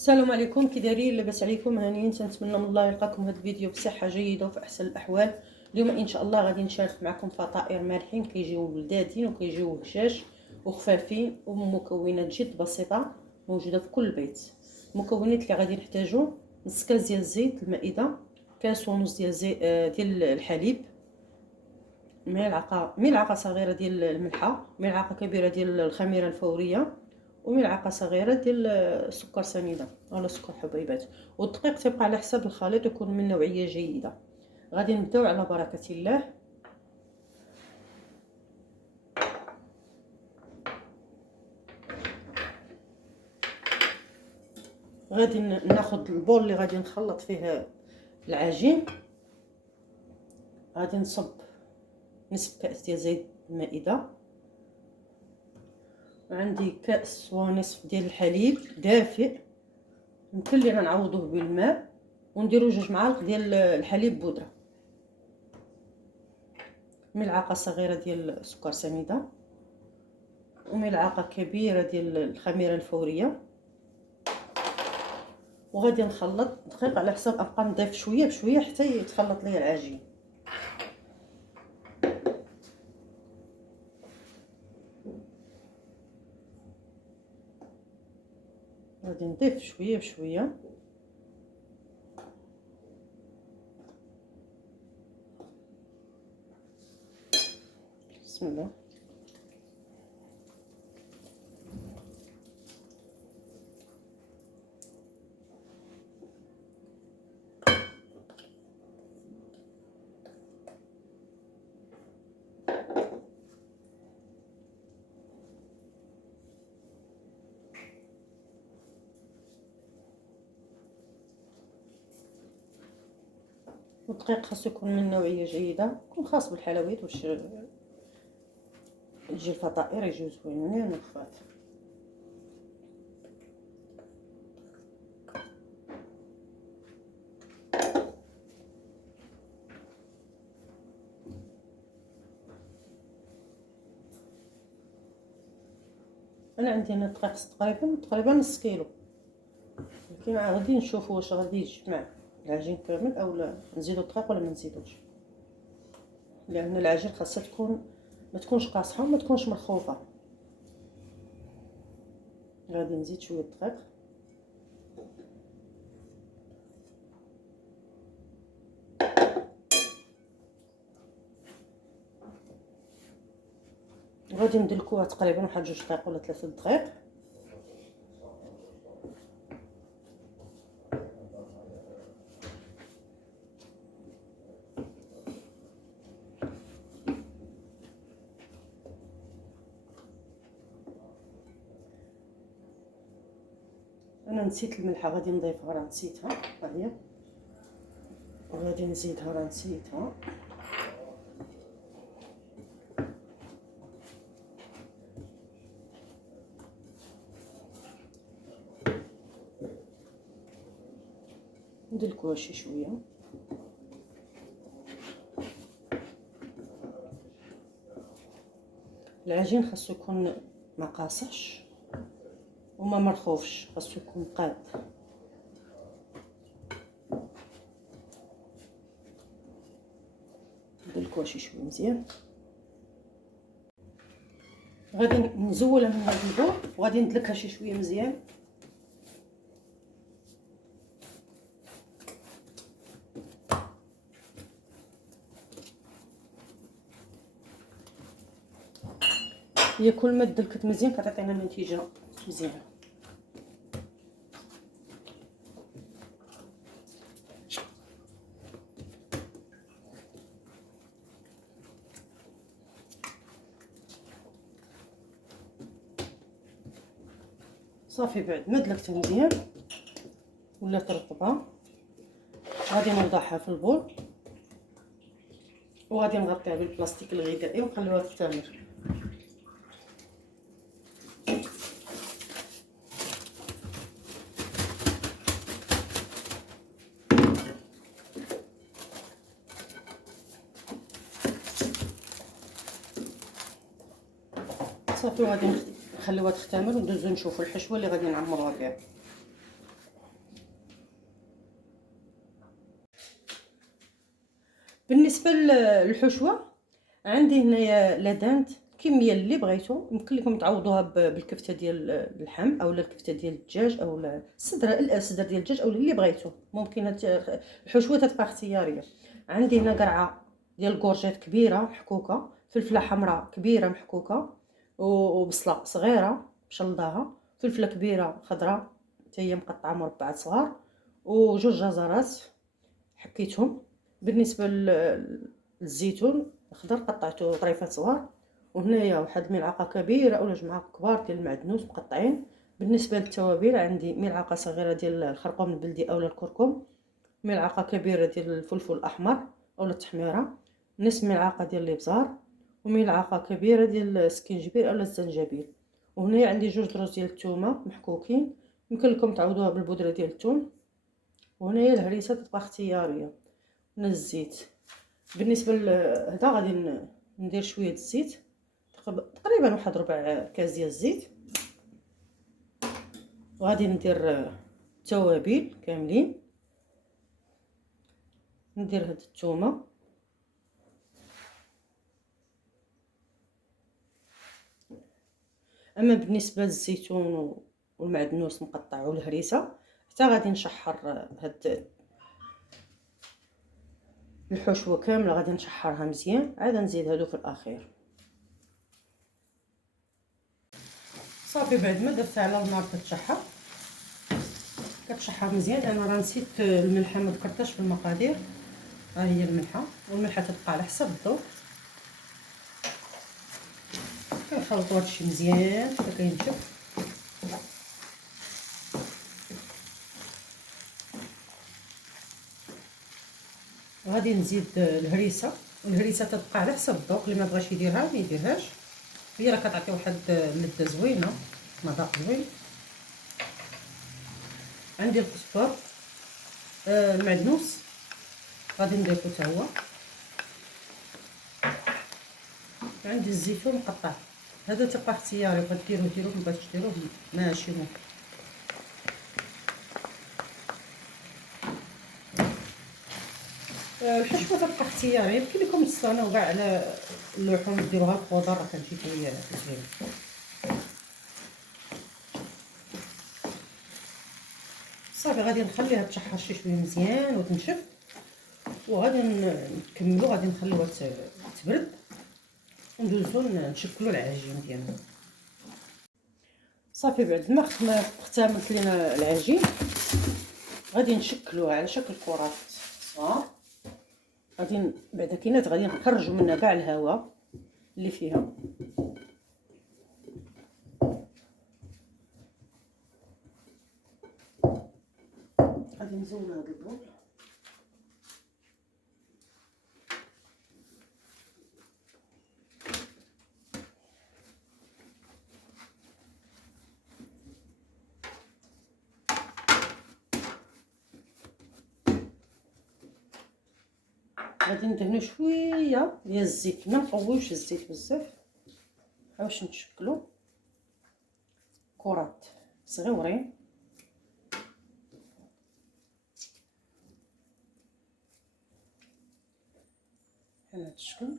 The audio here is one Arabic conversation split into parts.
السلام عليكم، كي دايرين؟ لاباس عليكم؟ هانيين؟ تنتمنى من الله يلقاكم هذا الفيديو بصحه جيده وفي احسن الاحوال. اليوم ان شاء الله غادي نشارك معكم فطائر مالحين كيجيو لذاذين وكيجيو هشاش وخفافين ومكونات جد بسيطه موجوده في كل بيت. المكونات اللي غادي نحتاجو: نص كاس ديال الزيت المائده، كاس ونص ديال ديال الحليب، ملعقه صغيره ديال الملحه، ملعقه كبيره ديال الخميره الفوريه، وملعقه صغيره ديال السكر سنيده ولا سكر حبيبات. والدقيق تبقى على حسب الخليط يكون من نوعيه جيده. غادي نبداو على بركه الله. غادي ناخذ البول اللي غادي نخلط فيه العجين. غادي نصب نصف كاس ديال زيت المائده، وعندي كاس ونصف ديال الحليب دافئ. يمكن لينا نعوضوه بالماء ونديرو 2 معالق ديال الحليب بودره، ملعقه صغيره ديال السكر سنيده، وملعقه كبيره ديال الخميره الفوريه. وغادي نخلط دقيق على حساب ابقى نضيف شويه بشويه حتى يتخلط ليا العجين. غادي نضيف شويه بشويه. بسم الله. الدقيق خاصو يكون من نوعيه جيده، يكون خاص بالحلويات باش تجي الفطائر يجيو زوينين وخفاف. انا عندي هنا الدقيق تقريبا نص كيلو، لكن غادي نشوفوا واش غادي يجمع العجين كامل او لا نزيدو الدقيق ولا ما نزيدوش، لان العجين خاصها تكون ما تكونش قاصحه وما تكونش مرخوفه. غادي نزيد شويه الدقيق. غادي ندلكوها تقريبا واحد 2 دقائق ولا 3 دقائق. انا نسيت الملحه، غادي نضيفها، راه نسيتها، ها هي. وغادي نزيدها، راه نسيتها. ندلكوها شي شويه. العجين خاصو يكون ما قاصحش وما مرخوفش، خاصو يكون قاد. ندلكوها شي شويه مزيان. غادي نزولها من هذا البول وغادي ندلكها شي شويه مزيان. هي كل ما دلكت مزيان كتعطينا نتيجه مزيانه. صافي بعد ما دلكت مزيان ولات رطبه، غادي نوضعها في البول وغادي نغطيها بالبلاستيك الغذائي ونخليوها تختمر. صافي وغادي نخليوها تختمر وندوزو نشوفو الحشوه اللي غادي نعمروها بها. بالنسبه للحشوه عندي هنايا لادانت الكميه اللي بغيتو. يمكن لكم تعوضوها بالكفته ديال اللحم اولا الكفته ديال الدجاج اولا الصدر ديال الدجاج اولا اللي بغيتو. ممكن الحشوه تبقى اختياريه. عندي هنا قرعه ديال الكورجيت كبيره محكوكه، فلفله حمراء كبيره محكوكه، وبصله صغيره بشلضاها، فلفله كبيره خضراء حتى هي مقطعه مربعات صغار، وجوج جزرات حكيتهم. بالنسبه للزيتون الخضر قطعته طريفات صغار، وهنايا واحد الملعقه كبيره اولا جمعه كبار ديال المعدنوس مقطعين. بالنسبه للتوابل عندي ملعقه صغيره ديال الخرقوم البلدي اولا الكركم، ملعقه كبيره ديال الفلفل الاحمر اولا التحميره، نصف ملعقه ديال الابزار، وملعقه كبيره ديال السكينجبير اولا الزنجبيل. وهنايا عندي جوج دروس ديال الثومه محكوكين، يمكن لكم تعوضوها بالبودره ديال الثوم. وهنايا الهريسه تبقى اختياريه من الزيت. بالنسبه لهذا غادي ندير شويه الزيت، تقريبا واحد ربع كاس ديال الزيت، وغادي ندير التوابل كاملين. ندير هاد الثومه، اما بالنسبه للزيتون والمعدنوس مقطع والهريسه حتى غادي نشحر هاد الحشوه كامله، غادي نشحرها مزيان عاد نزيد هادو في الاخير. صافي بعد ما درتها على النار كتشحر مزيان. انا راه نسيت الملحه ما ذكرتهاش في المقادير، ها هي الملحه، والملحه تبقى على حسب الذوق. كنخلطوا هادشي مزيان حتى كينشف. غادي نزيد الهريسه، والهريسه تبقى على حسب الذوق، اللي ما بغاش يديرها ما يديرهاش، هي راه كتعطي واحد اللذه زوينه مذاق زوين. عندي الكزبر، المعدنوس غادي نضيفو حتى هو. عندي الزيتون مقطع، هذا تبقى اختياري، بغيت ديروه ما بغيتش ديروه ماشي مهم. الحشوه تبقى اختياريه، يمكن لكم تستغناو كاع على اللحوم ديروها بخضر، راه كتجي هي زوينه. صافي غادي نخليها تشحر شي شويه مزيان وتنشف، وغادي نكملو، غادي نخليوها تبرد وندوزو نشكلو العجين ديالنا. صافي بعد ما اختمرت لينا العجين غادي نشكلوه على شكل كرات صغار. غادي بعد كينات غادي نخرجوا منها كاع الهواء اللي فيها. غادي نزول هذا البول، غادي ندهنو شويه ديال الزيت، ما نقويوش الزيت بزاف باش نشكلو كرات صغيورين. على هذا الشكل.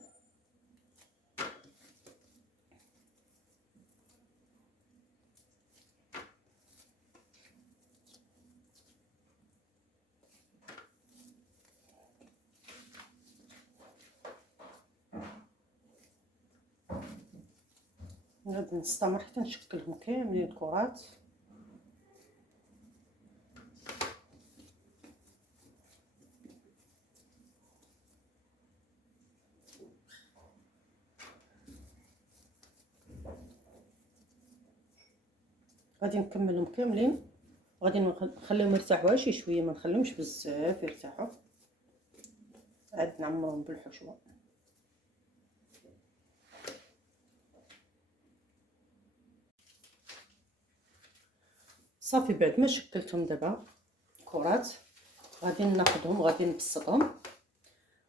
غادي نستمر حتى نشكلهم كاملين الكرات. غادي نكملهم كاملين، غادي نخليهم يرتاحوا شي شويه، ما نخليهمش بزاف يرتاحوا، عاد نعمرهم بالحشوه. صافي بعد ما شكلتهم دابا كرات غادي ناخذهم، غادي نبسطهم.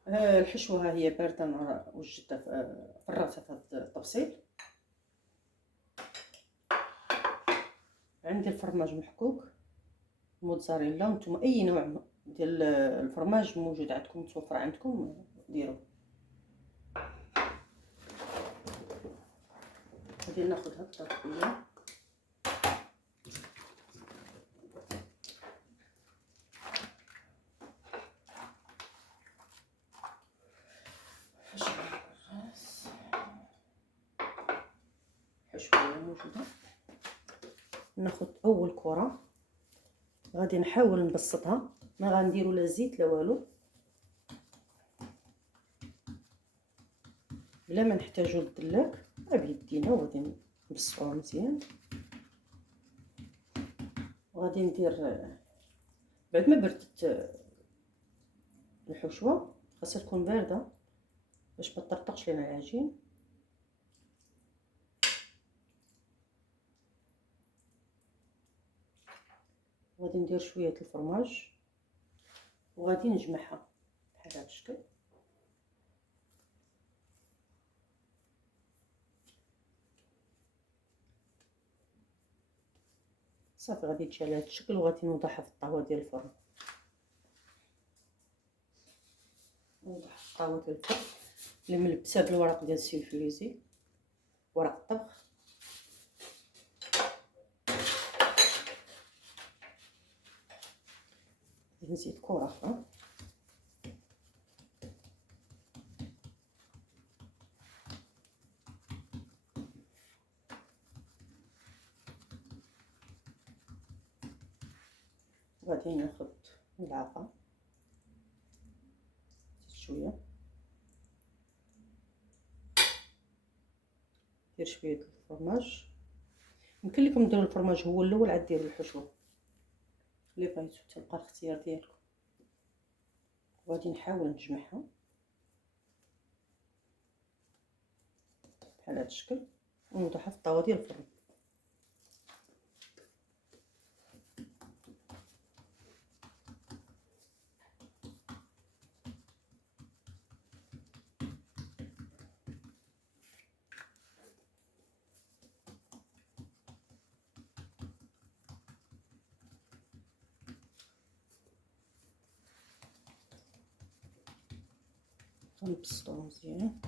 الحشوه ها هي بارده، انا وجدتها فرغتها في هذا الطبسيل. عندي الفرماج محكوك، موتزاريلا، نتوما اي نوع ديال الفرماج موجود عندكم متوفر عندكم ديرو. غادي ناخذ هاد الطرفيه حشوه موجوده. ناخذ اول كره غادي نحاول نبسطها، ما غنديروا لا زيت لا والو، بلا ما نحتاجو الدلاك بيدينا، وغادي نبسطوها مزيان. وغادي ندير بعد ما بردت الحشوه، خاصها تكون بارده باش ما تطرطقش لينا العجين. غادي ندير شويه الفرماج وغادي نجمعها بحال هذا الشكل. صافي غادي تجي على هذا الشكل، وغادي نوضعها في الطاوه ديال الفرن. نوضع الطاوه ديال الفرن اللي ملبسه بالورق ديال السيلفليزي، ورق الطبخ. نزيد كره اخرى، غادي ناخذ ملعقه شويه، ندير شويه الفرماج. يمكن لكم ديروا الفرماج هو الاول عاد ديروا الحشوه اللي بغيتو، تبقى الاختيار ديالكم. وغادي نحاول نجمعها بحال هذا الشكل ونوضعها في الطاوه ديال الفرن. غنبسطوها مزيان.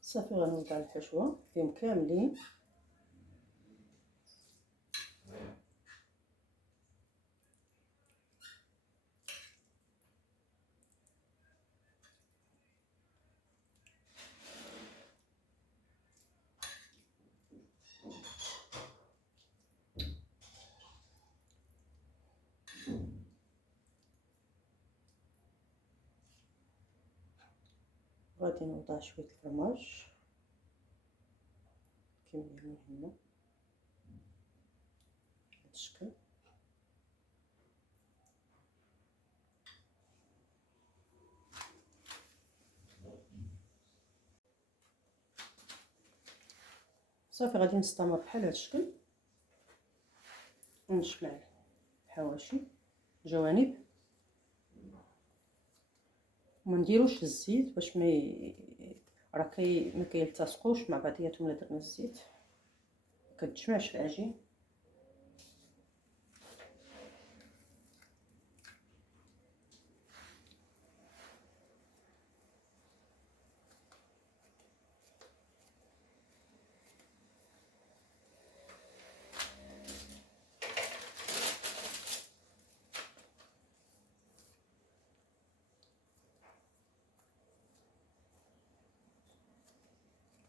صافي غنوضع الحشوه فيهم كاملين. غادي نوضع شويه الفرماج كميه من هنا بهذا الشكل. صافي غادي نستمر بحال هذا الشكل ونجمع الحواشي الجوانب، وما نديروش الزيت باش راه ما كيلتصقوش مع بعضياتهم. الا درنا الزيت ما كتجمعش العجين.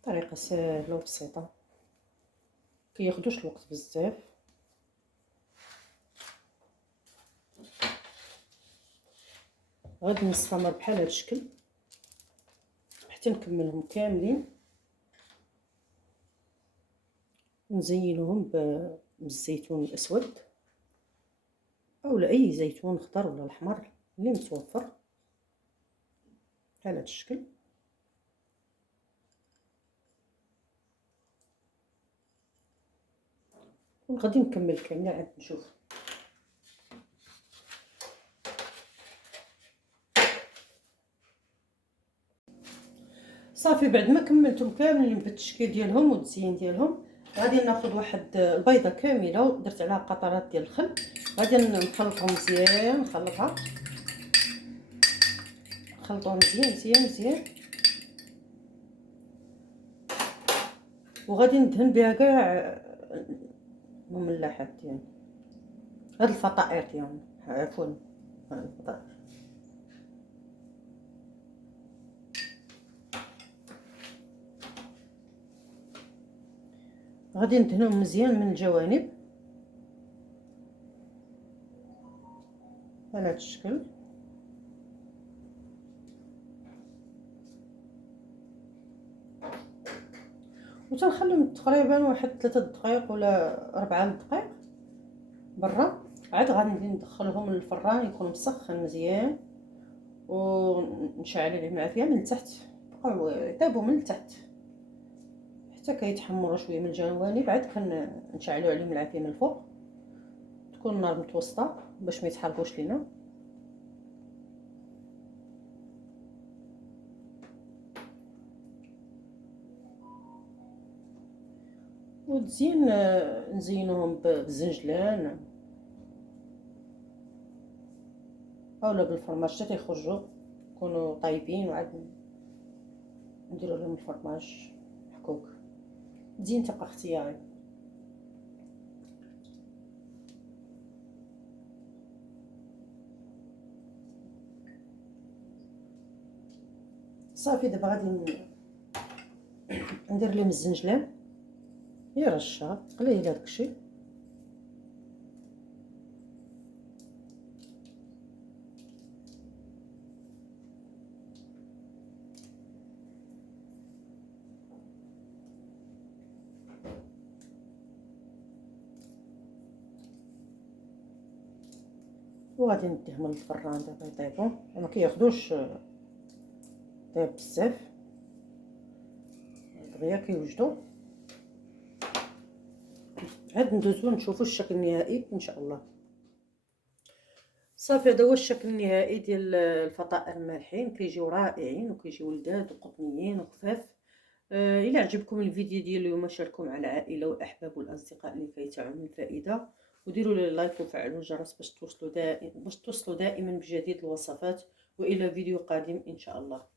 طريقه سهله وبسيطه، كياخدوش الوقت بزاف. غادي نستمر بحال هذا الشكل حتى نكملهم كاملين، نزينوهم بالزيتون الاسود اولا اي زيتون خضر ولا الاحمر اللي متوفر بحال هذا الشكل. وغادي نكمل كامله عاد نشوف. صافي بعد ما كملتهم كاملين بالتشكيل ديالهم والتزيين ديالهم، غادي ناخذ واحد البيضه كامله ودرت عليها قطرات ديال الخل. غادي نخلطهم مزيان، نخلطها نخلطوها مزيان مزيان مزيان، وغادي ندهن بها كاع المملحات ديالنا، هاد الفطائر ديالنا، عفوا هاد الفطائر. غادي ندهنهم مزيان من الجوانب على هاد الشكل. وتنخليهم تقريبا واحد 3 دقائق ولا 4 دقائق برا. عاد غادي ندخلهم للفران يكون مسخن مزيان، ونشعل عليه العافيه من التحت، بقاو يطيبوا من التحت حتى كيتحمروا شويه من الجوانب. عاد كنشعلوا عليهم العافيه من الفوق، تكون النار متوسطه باش ما يتحرقوش لينا. وتزين نزينوهم بالزنجلان اولا بالفرماج حتى تيخرجوا يكونوا طايبين، وعاد نديروا لهم الفرماج محكوك. تزين تبقى اختياري. صافي دابا غادي ندير لهم الزنجلان، هي رشه قليله داكشي. وغادي نديهم للفران دابا يطيبوا، ما كياخذوش طيب بزاف، دغيا كيوجدوا. عاد ندوزو نشوفوا الشكل النهائي ان شاء الله. صافي هذا هو الشكل النهائي ديال الفطائر المالحين، كيجيو رائعين وكيجيو لذاذ وقطنيين وخفاف. الى عجبكم الفيديو ديال اليوم شاركوه مع العائله والاحباب والاصدقاء اللي كيتعاونوا من الفائده، وديروا لي لايك وفعلوا الجرس باش توصلوا دائما بجديد الوصفات. والى فيديو قادم ان شاء الله.